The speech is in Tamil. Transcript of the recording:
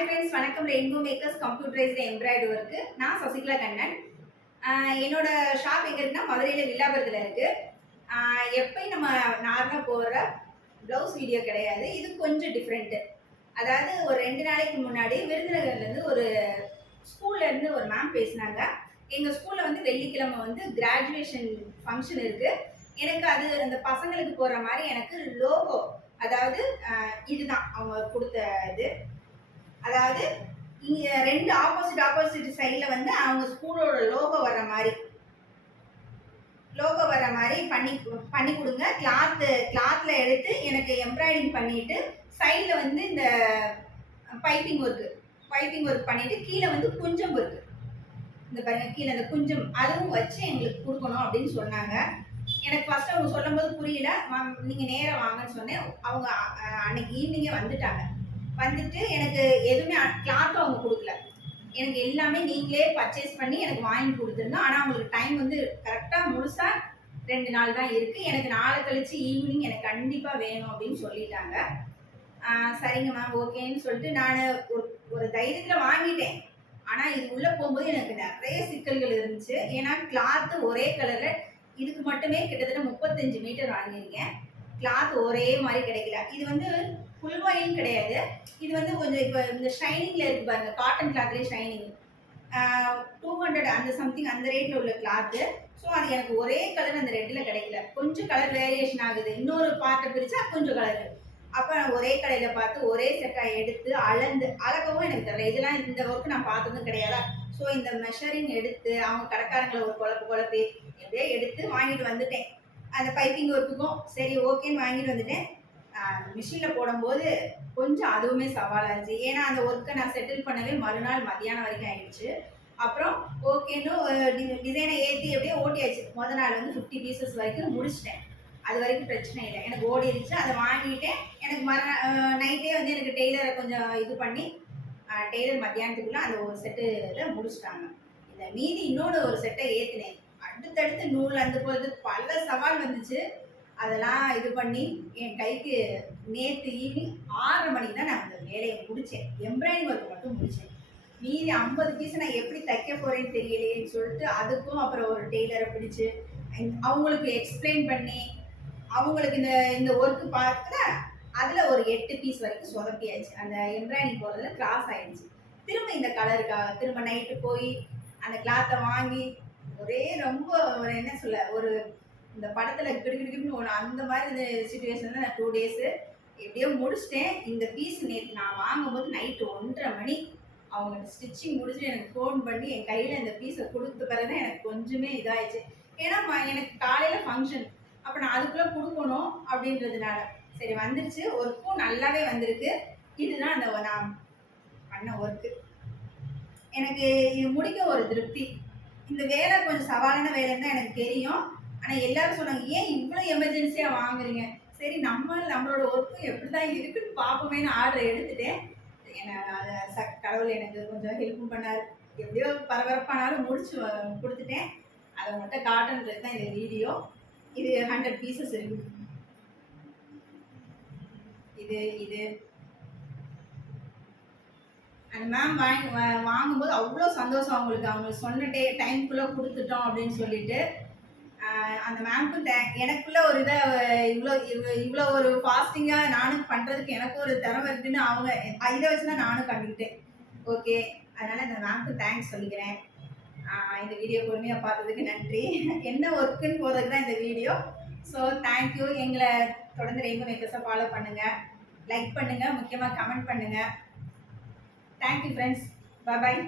ஹாய் ஃப்ரெண்ட்ஸ், வணக்கம். Rainbow makers computerised embroidery work. நான் சசிகலா கண்ணன். என்னோட ஷாப் எங்கே இருக்குன்னா மதுரையில் வில்லாபுரத்தில் இருக்குது. எப்பயும் நம்ம நார்மலாக போடுற ப்ளவுஸ் வீடியோ கிடையாது. இது கொஞ்சம் டிஃப்ரெண்ட்டு. அதாவது ஒரு 2 நாளைக்கு முன்னாடி விருதுநகர்லேருந்து ஒரு ஸ்கூல்லேருந்து ஒரு மேம் பேசினாங்க. எங்கள் ஸ்கூலில் வந்து வெள்ளிக்கிழமை வந்து கிராஜுவேஷன் ஃபங்க்ஷன் இருக்குது. எனக்கு அது அந்த பசங்களுக்கு போடுற மாதிரி எனக்கு லோகோ, அதாவது இதுதான் அவங்க கொடுத்த இது. அதாவது இங்க 2 ஆப்போசிட் சைடில் வந்து அவங்க ஸ்கூலோட லோகோ வர மாதிரி பண்ணி கொடுங்க. கிளாத்ல எடுத்து எனக்கு எம்ப்ராய்டிங் பண்ணிட்டு சைடில் வந்து இந்த பைப்பிங் ஒர்க் பண்ணிட்டு கீழே வந்து குஞ்சம் ஒர்க், இந்த பாருங்க கீழே அந்த குஞ்சம் அதுவும் வச்சு எங்களுக்கு கொடுக்கணும் அப்படின்னு சொன்னாங்க. எனக்கு ஃபர்ஸ்ட் அவங்க சொல்லும் போது புரியல. நீங்க நேரம் வாங்கன்னு சொன்னேன். அவங்க அன்னைக்கு ஈவினிங்கே வந்துட்டு எனக்கு எதுவுமே கிளாத்தும் அவங்க கொடுக்கல. எனக்கு எல்லாமே நீங்களே பர்ச்சேஸ் பண்ணி எனக்கு வாங்கி கொடுத்துருங்க. ஆனால் அவங்களுக்கு டைம் வந்து கரெக்டாக முழுசாக 2 நாள் தான் இருக்குது. எனக்கு நாளை கழிச்சு ஈவினிங் எனக்கு கண்டிப்பாக வேணும் அப்படின்னு சொல்லிட்டாங்க. சரிங்க மேம், ஓகேன்னு சொல்லிட்டு நான் ஒரு தைரியத்தில் வாங்கிட்டேன். ஆனால் இது உள்ளே போகும்போது எனக்கு நிறைய சிக்கல்கள் இருந்துச்சு. ஏன்னா கிளாத்து ஒரே கலரில், இதுக்கு மட்டுமே கிட்டத்தட்ட 35 மீட்டர் வாங்கியிருக்கேன். கிளாத் ஒரே மாதிரி கிடைக்கல. இது வந்து ஃபுல் வாயின் கிடையாது. இது வந்து கொஞ்சம் இப்போ இந்த ஷைனிங்கில் இருக்குது பாருங்கள், காட்டன் கிளாத்லேயே ஷைனிங் 200 அந்த சம்திங் அந்த ரேட்டில் உள்ள கிளாத்து. ஸோ அது எனக்கு ஒரே கலர் அந்த ரெட்டில் கிடைக்கல. கொஞ்சம் கலர் வேரியேஷன் ஆகுது. இன்னொரு பார்ட்டை பிரித்தா கொஞ்சம் கலரு. அப்போ நான் ஒரே கடையில் பார்த்து ஒரே செட்டாக எடுத்து அளக்கவும் எனக்கு தெரியல. இதெல்லாம் இந்த ஒர்க்கு நான் பார்த்ததும் கிடையாதா. ஸோ இந்த மெஷரிங் எடுத்து அவங்க கடைக்காரங்களை ஒரு குழப்பி எப்படியே எடுத்து வாங்கிட்டு வந்துட்டேன். அந்த பைப்பிங் ஒர்க்குக்கும் சரி ஓகேன்னு வாங்கிட்டு வந்துட்டேன். மிஷினில் போடும்போது கொஞ்சம் அதுவுமே சவாலாக இருந்துச்சு. ஏன்னா அந்த ஒர்க்கை நான் செட்டில் பண்ணவே மறுநாள் மத்தியானம் வரைக்கும் ஆகிடுச்சு. அப்புறம் ஓகேன்னு டிசைனை ஏற்றி அப்படியே ஓட்டியாச்சு. முதல் நாள் வந்து 50 பீசஸ் வரைக்கும் முடிச்சிட்டேன். அது வரைக்கும் பிரச்சனை இல்லை, எனக்கு ஓடிடுச்சு. அதை வாங்கிட்டேன். எனக்கு நைட்டே வந்து எனக்கு டெய்லரை கொஞ்சம் இது பண்ணி டெய்லர் மத்தியானத்துக்குள்ளே அந்த ஒரு செட்டு இதை முடிச்சிட்டாங்க. இந்த மீதி இன்னொன்று ஒரு செட்டை ஏற்றினேன். அடுத்தடுத்து நூல் அந்த போது பல சவால் வந்துச்சு. அதெல்லாம் இது பண்ணி என் கைக்கு நேற்று ஈவினிங் 6:30 மணிக்கு தான் நான் அந்த வேலையை முடித்தேன். எம்ப்ராய்டிங் ஒர்க் மட்டும் முடித்தேன். மீதி 50 பீஸ் நான் எப்படி தைக்க போகிறேன்னு தெரியலையேன்னு சொல்லிட்டு அதுக்கும் அப்புறம் ஒரு டெய்லரை பிடிச்சி அவங்களுக்கு எக்ஸ்பிளைன் பண்ணி அவங்களுக்கு இந்த ஒர்க்கு பார்த்து அதில் ஒரு 8 பீஸ் வரைக்கும் சொதப்பியாச்சு. அந்த எம்ப்ராய்டிங் போகிறதுல கிராஸ் ஆகிடுச்சு. திரும்ப இந்த கலருக்காக திரும்ப நைட்டு போய் அந்த கிளாத்தை வாங்கி ஒரே ரொம்ப ஒரு என்ன சொல்ல, ஒரு இந்த படத்தில் கிடுக்கிடுக்குன்னு ஒன்று அந்த மாதிரி சுச்சுவேஷன் தான். நான் 2 டேஸு எப்படியோ முடிச்சிட்டேன். இந்த பீஸ் நேற்று நான் வாங்கும்போது நைட்டு 1:30 மணி அவங்க ஸ்டிச்சிங் முடிச்சுட்டு எனக்கு ஃபோன் பண்ணி என் கையில் இந்த பீஸை கொடுத்த பிறகு தான் எனக்கு கொஞ்சமே இதாகிடுச்சு. ஏன்னா எனக்கு காலையில் ஃபங்க்ஷன், அப்போ நான் அதுக்குள்ளே கொடுக்கணும் அப்படின்றதுனால சரி வந்துருச்சு. ஒர்க்கும் நல்லாவே வந்திருக்கு. இதுதான் அந்த நான் பண்ண ஒர்க்கு. எனக்கு இது முடிக்க ஒரு திருப்தி. இந்த வேலை கொஞ்சம் சவாலான வேலைன்னு தான் எனக்கு தெரியும். ஆனால் எல்லாரும் சொன்னாங்க, ஏன் இவ்வளோ எமர்ஜென்சியாக வாங்குறீங்க? சரி நம்மளோட ஒர்க்கும் எப்படி தான் இருக்குன்னு பார்ப்போமேன்னு ஆர்டர் எடுத்துட்டேன். அதை கடவுள் எனக்கு கொஞ்சம் ஹெல்ப்பும் பண்ணார். எப்படியோ பரபரப்பானாலும் முடிச்சு கொடுத்துட்டேன். அதை மட்டும் காட்டன்றது தான் இந்த வீடியோ. இது 100 பீசஸ் இருக்குது. இது அந்த மேம் வாங்கும்போது அவ்வளோ சந்தோஷம் அவங்களுக்கு. அவங்க சொன்ன டைம்குள்ளே கொடுத்துட்டோம் அப்படின்னு சொல்லிட்டு அந்த மேம்க்கும் எனக்குள்ள ஒரு இதை இவ்வளோ ஒரு ஃபாஸ்டிங்காக நானும் பண்ணுறதுக்கு எனக்கு ஒரு திறமை இருக்குன்னு அவங்க இதை வச்சு தான் நானும் கண்டுக்கிட்டேன். ஓகே, அதனால் இந்த மேம்க்கு தேங்க்ஸ் சொல்லிக்கிறேன். இந்த வீடியோ பொறுமையாக பார்த்ததுக்கு நன்றி. என்ன ஒர்க்குன்னு போகிறதுக்கு தான் இந்த வீடியோ. So thank you. எங்களை தொடர்ந்து ரெயின்போ மேக்கர்ஸை ஃபாலோ பண்ணுங்கள், லைக் பண்ணுங்கள், முக்கியமாக கமெண்ட் பண்ணுங்கள். Thank you friends. பாய்.